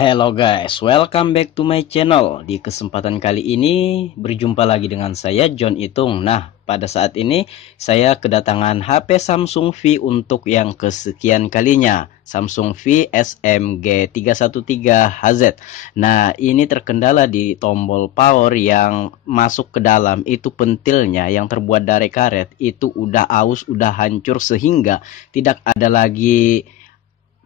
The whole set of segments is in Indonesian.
Hello guys, welcome back to my channel. Di kesempatan kali ini berjumpa lagi dengan saya John Itung. Nah, pada saat ini saya kedatangan HP Samsung V untuk yang kesekian kalinya, Samsung V SMG313HZ. Nah, ini terkendala di tombol power yang masuk ke dalam itu pentilnya yang terbuat dari karet itu udah aus, udah hancur sehingga tidak ada lagi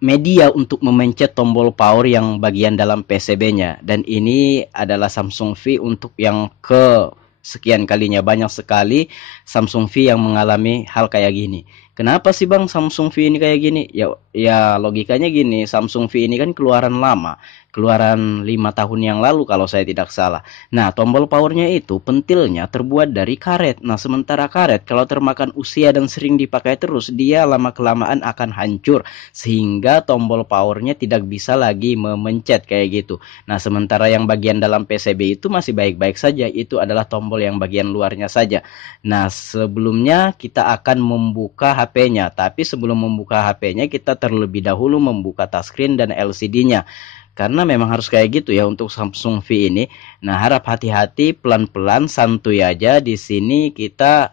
media untuk memencet tombol power yang bagian dalam PCB-nya. Dan ini adalah Samsung V untuk yang ke sekian kalinya. Banyak sekali Samsung V yang mengalami hal kayak gini. Kenapa sih bang Samsung V ini kayak gini? Ya logikanya gini, Samsung V ini kan keluaran lama, keluaran 5 tahun yang lalu kalau saya tidak salah. Nah, tombol powernya itu pentilnya terbuat dari karet. Nah, sementara karet kalau termakan usia dan sering dipakai terus, dia lama kelamaan akan hancur sehingga tombol powernya tidak bisa lagi memencet kayak gitu. Nah, sementara yang bagian dalam PCB itu masih baik-baik saja, itu adalah tombol yang bagian luarnya saja. Nah, sebelumnya kita akan membuka HP-nya, tapi sebelum membuka HP-nya kita terlebih dahulu membuka touchscreen dan LCD-nya. Karena memang harus kayak gitu ya untuk Samsung V ini. Nah, harap hati-hati, pelan-pelan, santuy aja. Di sini kita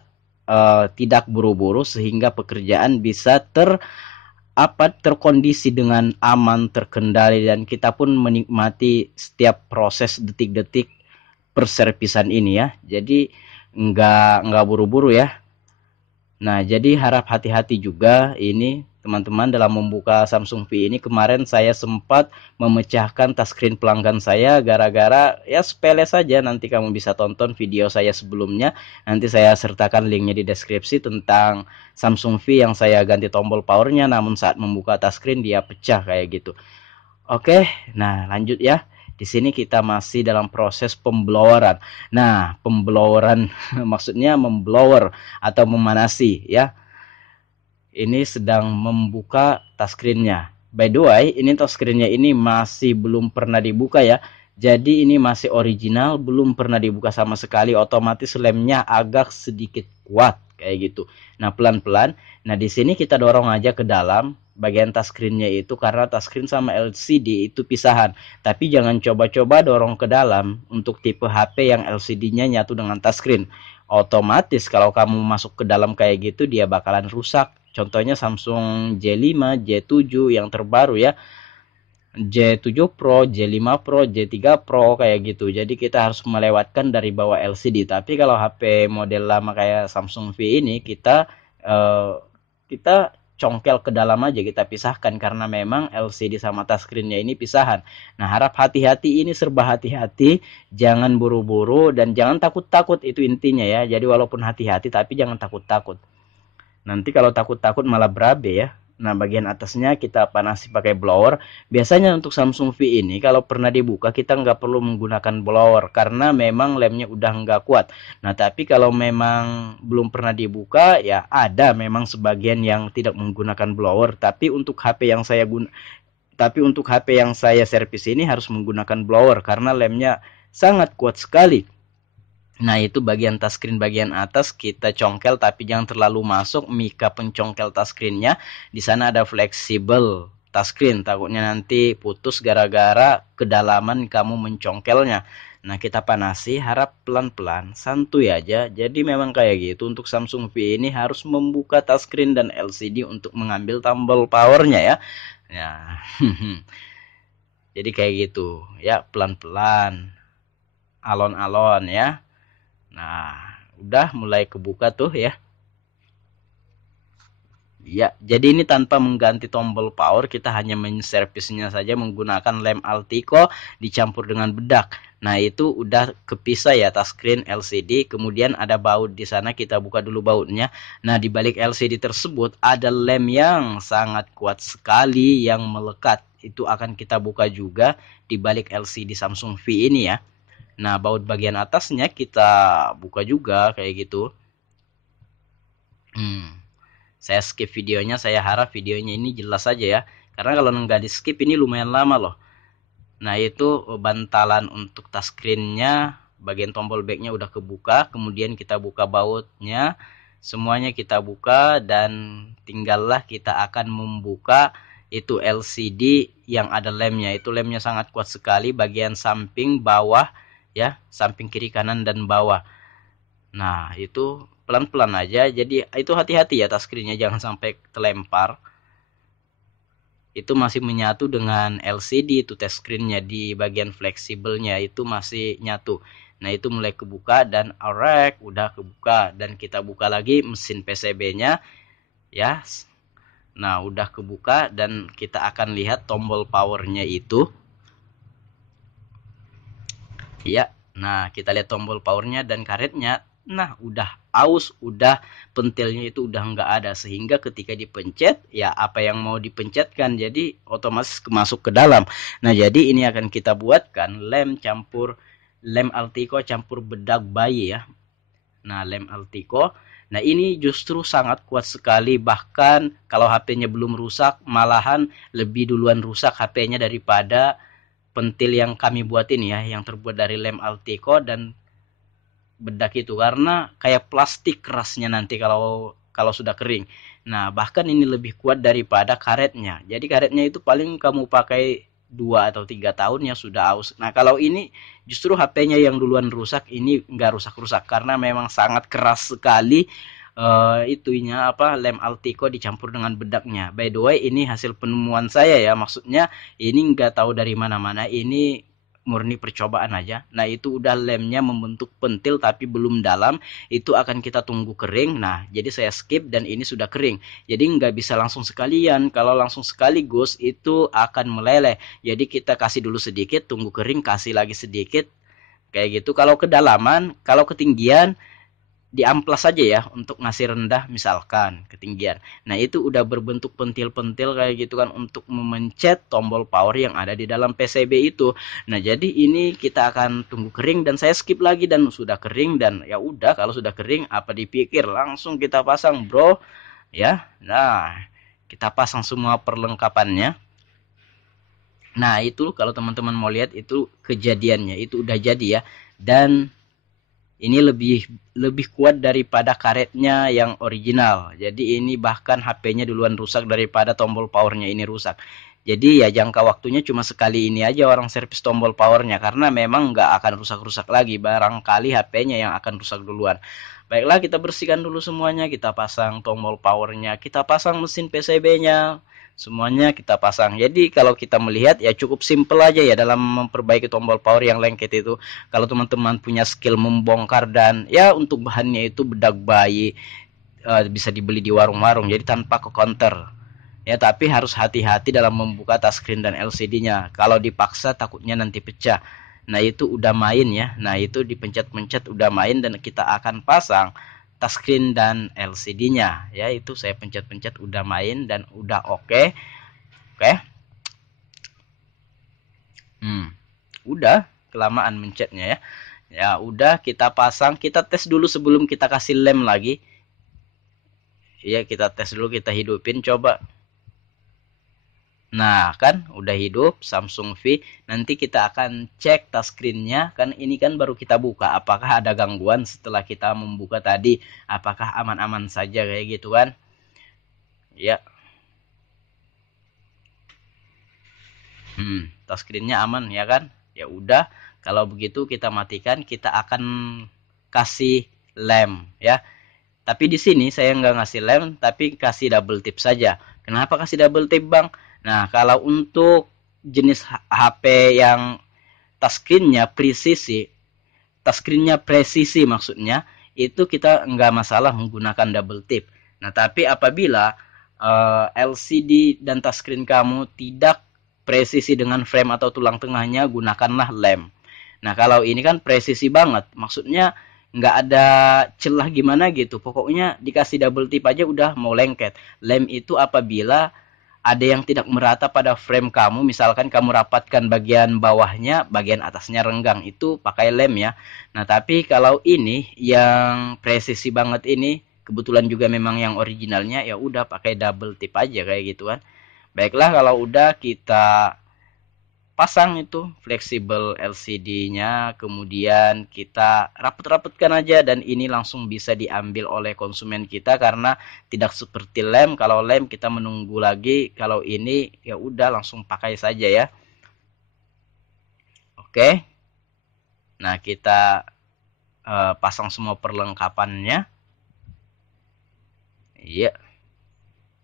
tidak buru-buru sehingga pekerjaan bisa terkondisi dengan aman, terkendali, dan kita pun menikmati setiap proses detik-detik perservisan ini ya. Jadi nggak buru-buru ya. Nah, jadi harap hati-hati juga ini teman-teman dalam membuka Samsung V ini. Kemarin saya sempat memecahkan touchscreen pelanggan saya gara-gara ya sepele saja. Nanti kamu bisa tonton video saya sebelumnya. Nanti saya sertakan linknya di deskripsi tentang Samsung V yang saya ganti tombol powernya, namun saat membuka touchscreen dia pecah kayak gitu. Oke, nah lanjut ya. Di sini kita masih dalam proses pembloweran. Nah, pembloweran maksudnya memblower atau memanasi ya. Ini sedang membuka touchscreen-nya. By the way, ini touchscreen-nya ini masih belum pernah dibuka ya. Jadi ini masih original, belum pernah dibuka sama sekali. Otomatis lemnya agak sedikit kuat kayak gitu. Nah, pelan-pelan. Nah, di sini kita dorong aja ke dalam bagian touchscreen-nya itu karena touchscreen sama LCD itu pisahan. Tapi jangan coba-coba dorong ke dalam untuk tipe HP yang LCD-nya nyatu dengan touchscreen. Otomatis kalau kamu masuk ke dalam kayak gitu dia bakalan rusak. Contohnya Samsung J5, J7 yang terbaru ya. J7 Pro, J5 Pro, J3 Pro kayak gitu. Jadi kita harus melewatkan dari bawah LCD. Tapi kalau HP model lama kayak Samsung V ini eh, kita congkel ke dalam aja, kita pisahkan karena memang LCD sama touchscreen-nya ini pisahan. Nah, harap hati-hati, ini serba hati-hati, jangan buru-buru dan jangan takut-takut, itu intinya ya. Jadi walaupun hati-hati tapi jangan takut-takut. Nanti kalau takut-takut malah berabe ya. Nah, bagian atasnya kita panasi pakai blower. Biasanya untuk Samsung V ini kalau pernah dibuka kita nggak perlu menggunakan blower karena memang lemnya udah nggak kuat. Nah, tapi kalau memang belum pernah dibuka ya ada memang sebagian yang tidak menggunakan blower. Tapi untuk HP yang saya servis ini harus menggunakan blower karena lemnya sangat kuat sekali. Nah, itu bagian touchscreen bagian atas kita congkel tapi jangan terlalu masuk mika pencongkel touchscreennya. Di sana ada fleksibel touchscreen, takutnya nanti putus gara-gara kedalaman kamu mencongkelnya. Nah, kita panasi, harap pelan-pelan, santuy aja. Jadi memang kayak gitu untuk Samsung V ini harus membuka touchscreen dan LCD untuk mengambil tombol powernya ya. Ya. Jadi kayak gitu ya, pelan-pelan, alon-alon ya. Nah, udah mulai kebuka tuh ya. Ya, jadi ini tanpa mengganti tombol power, kita hanya menservisnya saja menggunakan lem Altico dicampur dengan bedak. Nah, itu udah kepisah ya touchscreen LCD, kemudian ada baut di sana, kita buka dulu bautnya. Nah, di balik LCD tersebut ada lem yang sangat kuat sekali yang melekat. Itu akan kita buka juga di balik LCD Samsung V ini ya. Nah, baut bagian atasnya kita buka juga kayak gitu. Saya skip videonya, saya harap videonya ini jelas saja ya. Karena kalau nggak di skip ini lumayan lama loh. Nah, itu bantalan untuk touchscreen-nya, bagian tombol back-nya udah kebuka. Kemudian kita buka bautnya, semuanya kita buka dan tinggallah kita akan membuka itu LCD yang ada lemnya. Itu lemnya sangat kuat sekali, bagian samping, bawah, ya, samping kiri, kanan, dan bawah. Nah, itu pelan-pelan aja. Jadi itu hati-hati ya, touchscreen-nya jangan sampai terlempar. Itu masih menyatu dengan LCD, itu touchscreen-nya di bagian fleksibelnya itu masih nyatu. Nah, itu mulai kebuka dan alright, udah kebuka, dan kita buka lagi mesin PCB-nya ya. Nah, udah kebuka dan kita akan lihat tombol powernya itu. Ya, nah kita lihat tombol powernya dan karetnya. Nah, udah aus, udah pentilnya itu udah nggak ada, sehingga ketika dipencet ya apa yang mau dipencetkan jadi otomatis masuk ke dalam. Nah, jadi ini akan kita buatkan lem Altico campur bedak bayi ya. Nah, lem Altico, nah ini justru sangat kuat sekali, bahkan kalau HP-nya belum rusak malahan lebih duluan rusak HP-nya daripada pentil yang kami buat ini ya, yang terbuat dari lem Altico dan bedak itu, karena kayak plastik kerasnya nanti kalau sudah kering. Nah, bahkan ini lebih kuat daripada karetnya. Jadi karetnya itu paling kamu pakai 2 atau 3 tahun ya sudah aus. Nah, kalau ini justru HP-nya yang duluan rusak, ini nggak rusak-rusak karena memang sangat keras sekali. Itunya apa, lem Altico dicampur dengan bedaknya. By the way, ini hasil penemuan saya ya, maksudnya ini nggak tahu dari mana-mana, ini murni percobaan aja. Nah, itu udah lemnya membentuk pentil tapi belum dalam, itu akan kita tunggu kering. Nah, jadi saya skip dan ini sudah kering, jadi nggak bisa langsung sekalian. Kalau langsung sekaligus itu akan meleleh, jadi kita kasih dulu sedikit, tunggu kering, kasih lagi sedikit, kayak gitu. Kalau kedalaman, kalau ketinggian di amplas saja ya, untuk ngasih rendah misalkan ketinggian. Nah, itu udah berbentuk pentil-pentil kayak gitu kan, untuk memencet tombol power yang ada di dalam PCB itu. Nah, jadi ini kita akan tunggu kering dan saya skip lagi dan sudah kering. Dan ya udah, kalau sudah kering apa dipikir, langsung kita pasang bro ya. Nah, kita pasang semua perlengkapannya. Nah, itu kalau teman-teman mau lihat itu kejadiannya, itu udah jadi ya. Dan ini lebih kuat daripada karetnya yang original. Jadi ini bahkan HP-nya duluan rusak daripada tombol powernya ini rusak. Jadi ya jangka waktunya cuma sekali ini aja orang servis tombol powernya, karena memang nggak akan rusak-rusak lagi. Barangkali HP-nya yang akan rusak duluan. Baiklah, kita bersihkan dulu semuanya. Kita pasang tombol powernya, kita pasang mesin PCB-nya. Semuanya kita pasang. Jadi kalau kita melihat ya cukup simple aja ya dalam memperbaiki tombol power yang lengket itu. Kalau teman-teman punya skill membongkar, dan ya untuk bahannya itu bedak bayi, bisa dibeli di warung-warung, jadi tanpa ke counter ya. Tapi harus hati-hati dalam membuka touchscreen dan LCD-nya. Kalau dipaksa takutnya nanti pecah. Nah, itu udah main ya. Nah, itu dipencet-pencet udah main, dan kita akan pasang touchscreen dan LCD-nya ya. Itu saya pencet-pencet udah main dan udah oke. Oke. Udah kelamaan mencetnya ya. Ya udah, kita pasang, kita tes dulu sebelum kita kasih lem lagi. Ya, kita tes dulu, kita hidupin coba. Nah, kan udah hidup Samsung V. Nanti kita akan cek touchscreen-nya. Kan ini kan baru kita buka. Apakah ada gangguan setelah kita membuka tadi? Apakah aman-aman saja kayak gitu kan? Ya. Touchscreen-nya aman ya kan? Ya udah, kalau begitu kita matikan, kita akan kasih lem ya. Tapi di sini saya nggak ngasih lem, tapi kasih double tip saja. Kenapa kasih double tip, Bang? Nah, kalau untuk jenis HP yang touchscreen-nya presisi maksudnya, itu kita nggak masalah menggunakan double tip. Nah, tapi apabila LCD dan touchscreen kamu tidak presisi dengan frame atau tulang tengahnya, gunakanlah lem. Nah, kalau ini kan presisi banget, maksudnya nggak ada celah gimana gitu, pokoknya dikasih double tip aja udah mau lengket. Lem itu apabila ada yang tidak merata pada frame kamu, misalkan kamu rapatkan bagian bawahnya, bagian atasnya renggang, itu pakai lem ya. Nah, tapi kalau ini yang presisi banget ini, kebetulan juga memang yang originalnya, ya udah pakai double tip aja kayak gitu kan. Baiklah, kalau udah kita pasang itu fleksibel LCD-nya, kemudian kita rapet-rapetkan aja, dan ini langsung bisa diambil oleh konsumen kita karena tidak seperti lem. Kalau lem kita menunggu lagi, kalau ini ya udah langsung pakai saja ya. Oke, nah kita pasang semua perlengkapannya. Iya.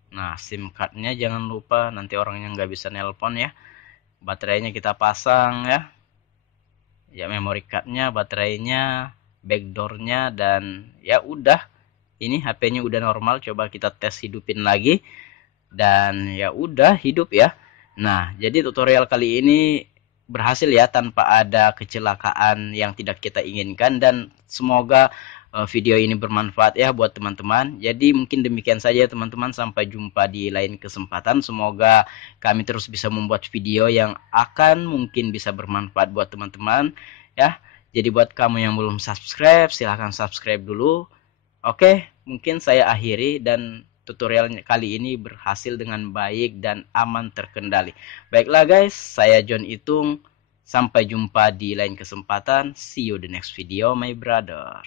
Nah, SIM cardnya jangan lupa, nanti orangnya nggak bisa nelpon ya. Baterainya kita pasang ya. Ya, memory cardnya, baterainya, backdoornya, dan ya udah. Ini HP-nya udah normal. Coba kita tes hidupin lagi, dan ya udah hidup ya. Nah, jadi tutorial kali ini berhasil ya tanpa ada kecelakaan yang tidak kita inginkan, dan semoga video ini bermanfaat ya buat teman-teman. Jadi mungkin demikian saja teman-teman, sampai jumpa di lain kesempatan. Semoga kami terus bisa membuat video yang akan mungkin bisa bermanfaat buat teman-teman ya. Jadi buat kamu yang belum subscribe, silahkan subscribe dulu. Oke, mungkin saya akhiri, dan tutorial kali ini berhasil dengan baik dan aman terkendali. Baiklah guys, saya John Itung. Sampai jumpa di lain kesempatan. See you the next video, my brother.